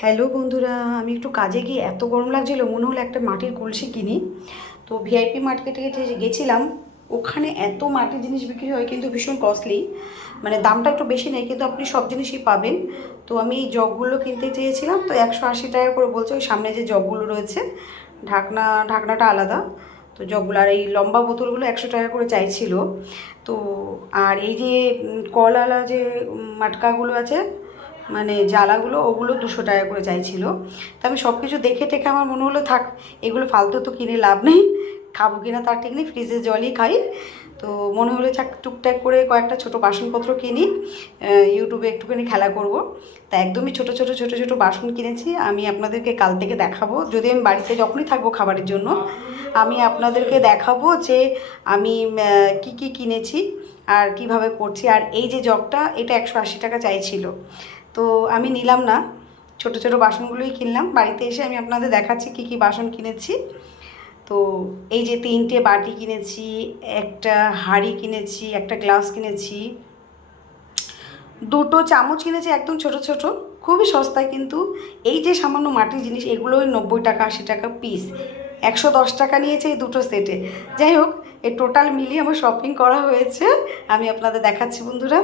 Hello বন্ধুরা, আমি একটু কাজে গিয়ে এত গরম লাগছিল, মনে হলো একটা মাটির কলসি কিনি। তো ভিআইপি মার্কেটে গেছিলাম। ওখানে এত মাটির জিনিস বিক্রি হয় কিন্তু ভীষণ কস্টলি, মানে দামটা একটু বেশি নেই, কিন্তু আপনি সব জিনিসই পাবেন। তো আমি এই জগগুলো কিনতে চেয়েছিলাম, তো 180 টাকা করে বলছে। ওই সামনে যে জগগুলো রয়েছে, ঢাকনাটা আলাদা। তো জগগুলো আর এই লম্বা বোতলগুলো 100 টাকা করে চাইছিল। তো আর এই যে কলওয়ালা যে মাটকাগুলো আছে, মানে জ্বালাগুলো, ওগুলো 200 টাকা করে চাইছিল। তা আমি সব কিছু দেখে টেখে আমার মনে হলো থাক, এগুলো ফালতু তো কিনে লাভ নেই, খাবো কিনা তার ঠিক নেই, ফ্রিজের জলই খাই। তো মনে হলো থাক, টুকটাক করে কয়েকটা ছোটো বাসনপত্র কিনি, ইউটিউবে একটুখানি খেলা করব। তা একদমই ছোটো ছোটো ছোটো ছোটো বাসন কিনেছি। আমি আপনাদেরকে কাল থেকে দেখাবো, যদি আমি বাড়িতে যখনই থাকবো খাবারের জন্য, আমি আপনাদেরকে দেখাবো যে আমি কি কি কিনেছি আর কিভাবে করছি। আর এই যে জগটা, এটা 180 টাকা চাইছিল, তো আমি নিলাম না, ছোট ছোট বাসনগুলোই কিনলাম। বাড়িতে এসে আমি আপনাদের দেখাচ্ছি কি কি বাসন কিনেছি। তো এই যে 3টে বাটি কিনেছি, একটা হাঁড়ি কিনেছি, একটা গ্লাস কিনেছি, 2টো চামচ কিনেছি একদম ছোট ছোট, খুবই সস্তায়। কিন্তু এই যে সামান্য মাটির জিনিস, এগুলোই 90 টাকা 80 টাকা পিস, 110 টাকা নিয়েছে এই 2টো সেটে। যাই হোক, এই টোটাল মিলিয়ে আমার শপিং করা হয়েছে, আমি আপনাদের দেখাচ্ছি বন্ধুরা।